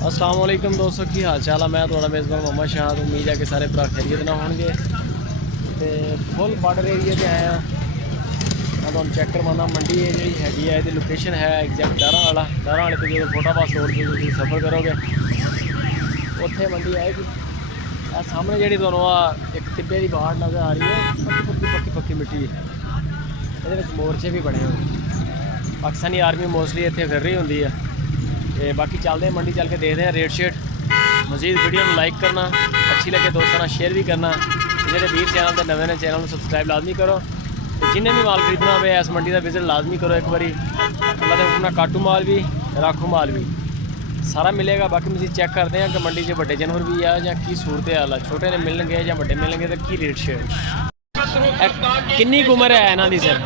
अस्सलाम वालेकुम दोस्तों, की हाल चाल है। मैं थोड़ा मेज़बान मोहम्मद शाह। उम्मीद है कि सारे भरा खैरियत ना होंगे। तो फुल बॉर्डर एरिया से आए हैं। मैं तुम चेक करवाना मंडी जी हैगी है, ये लोकेशन है एग्जैक्ट दारा वाले तो जो फोटाबास रोड से तुम सफ़र करोगे उत्थे मंडी आएगी। सामने जी दोनों एक टिब्बे की बाड़ नज़र आ रही है, पक्की मिट्टी। ये मोर्चे भी बने हुए, पाकिस्तानी आर्मी मोस्टली इतने फिर रही होंगी है। तो बाकी चलते हैं मंडी, चल के देखते हैं रेट शेट। मजीद वीडियो में लाइक करना, अच्छी लगे दोस्तों शेयर भी करना। जो वीर चैनल के नवे ने चैनल में सबसक्राइब लाजमी करो। तो जिन्हें भी माल खरीदना हो इस मंडी का विजिट लाजमी करो एक बारी। मतलब अपना काटू माल भी राखू माल भी सारा मिलेगा। बाकी मजीद चेक करते हैं कि मंडी से बड़े जानवर भी है या की सूरत हाल है, छोटे ने मिलने या बड़े मिलेंगे तो की रेट शेट। किन्नी उम्र है इन्हों की सर?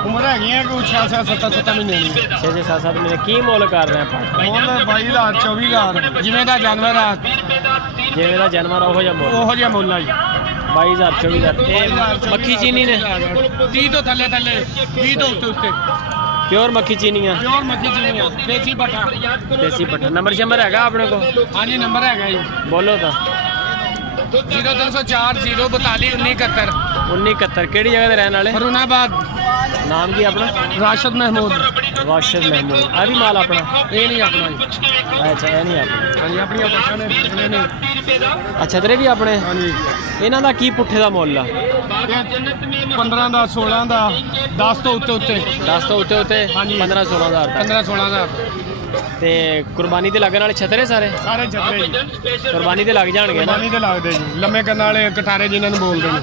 उम्र है कोई 6-7 महीने की। 6-7 महीने। की मुल कर रहे हैं? मुल 22,000 24,000 जिमें का जानवर है, जिमें का जानवर ओहो जिहा मुल है। 22,000 24,000। मक्खी चीनी ने 30 तो थले 20 तो उत्ते प्योर मक्खी चीनियाँ, प्योर मक्खी चीनियाँ देसी पट्ठा। देसी पट्ठा। नंबर शंबर है अपने को? हाँ जी नंबर है जी, बोलो तो। 0304 042 1971। 1971। केड़ी जगह रहने वाले? फरुनाबाद। नाम की अपना? राशिद महमूद। राशिद महमूद। आ भी माल अपना? ये नहीं अपना। अच्छा ये नहीं अपना। हाँ जी अपनी पट्ठा ने। अच्छा तेरे भी अपने? हाँ जी। इन्हों का की पुट्ठे का मुल आ? 15 का 16 का 10 तो उत्ते 10 तो उत्ते 15-16 हज़ार। 15-16,000। ते कुर्बानी ते लगने वाले छतरे सारे छतरे जी कुर्बानी ते लग जाएंगे ना? कुर्बानी ते लगदे जी। लम्मे करने वाले कटारे जिन्होंने बोलते हैं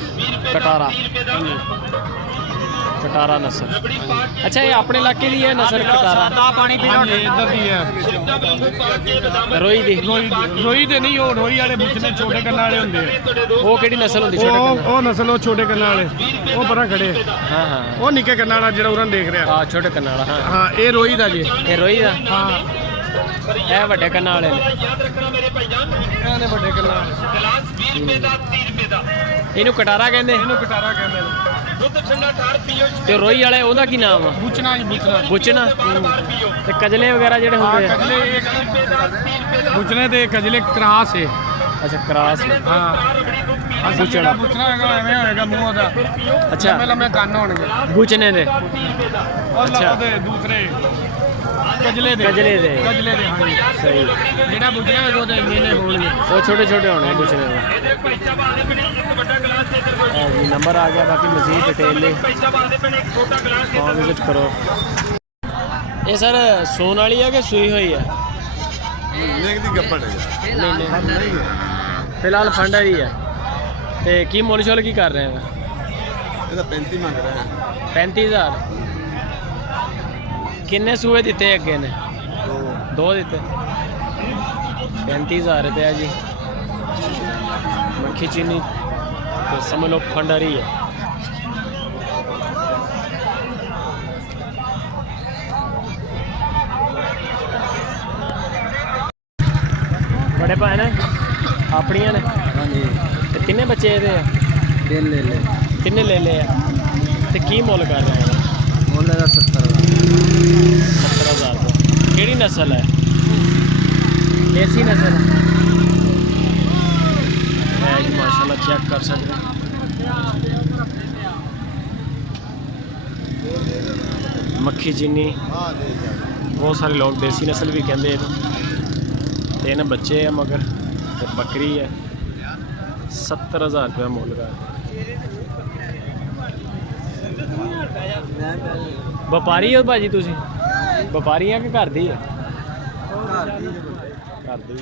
कटारा। कटारा नस्ल। अच्छा ये अपने इलाके की है नस्ल कटारा? पानी इधर दी है। रोई दी? रोई दे नहीं, वो रोई वाले बुचने छोटे करने वाले होंगे। वो केड़ी नस्ल होंदी? छोटे करने वो नस्ल वो छोटे करने वाले वो परा खड़े। हाँ हाँ वो निके करने वाला जेड़ा उरन देख रहा। हाँ छोटे करने वाला। हाँ हाँ ये रोई दा जी। ये रोई दा? हाँ ये वड्डे करने वाले ने। ਇਹਨੇ ਵੱਡੇ ਕੰਨਾਂ ਇਹਨੂੰ ਕਟਾਰਾ ਕਹਿੰਦੇ? ਇਹਨੂੰ ਕਟਾਰਾ ਕਹਿੰਦੇ ਨੇ। ਤੇ ਰੋਈ ਵਾਲੇ ਉਹਦਾ ਕੀ ਨਾਮ ਆ? ਬੁਚਣਾ ਜੀ ਬੁਚਣਾ। ਬੁਚਣਾ। ਤੇ ਕਜਲੇ ਵਗੈਰਾ ਜਿਹੜੇ ਹੁੰਦੇ ਆ? ਕਜਲੇ ਬੁਚਣੇ ਤੇ ਕਜਲੇ ਕ੍ਰਾਸ ਹੈ। ਅੱਛਾ ਕ੍ਰਾਸ। ਹਾਂ ਬੁਚਣਾ। ਬੁਚਣਾ ਹੈਗਾ ਐਵੇਂ ਹੋਏਗਾ ਮੂੰਹ ਦਾ। ਅੱਛਾ ਲੰਮੇ ਲੰਮੇ ਕੰਨ ਹੋਣਗੇ ਬੁਚਨੇ ਦੇ। ਅੱਛਾ ਤੇ ਦੂਸਰੇ ਕਜਲੇ ਦੇ। ਕਜਲੇ ਦੇ ਹਾਂ ਜੀ ਸਹੀ। ਜਿਹੜਾ ਬੁਚਣਾ ਹੈਗਾ ਉਹਦੇ ਇੰਨੇ ਹੋਣਗੇ, ਉਹ ਛੋਟੇ ਛੋਟੇ ਹੋਣੇ ਬੁਚਨੇ ਦੇ। जी नंबर आ गया। बाकी मजीद डिटेल ले वहाँ विजिट करो। ये सर सोन वाली है कि सूई हुई है? नहीं फिलहाल फंड ही है। तो की मुल शुल की कर रहे हैं? 35 मंग रहे हैं। 35,000। किन्ने सूए दिते अगे ने? 2 दिते। 35,000 रुपया जी। मक्खी चीनी तो समझ लो फंडारी है। बड़े भैन अपनिया ने? हाँ जी। किन्ने बच्चे ये? 3 ले ले। किन्ने ले ले? तो की मुल कर रहे हैं? मुल है 70,000 का। केड़ी नस्ल है? देसी नस्ल है जी माशाल्लाह। चेक कर सकते हैं। मक्खी चीनी बहुत सारे लोग देसी नस्ल भी कहते हैं। 3 बच्चे हैं मगर तो बकरी है। 70,000 रुपया मुल का। व्यापारी हो भाजी तुसी? व्यापारी है कि घर दी है? घर दी।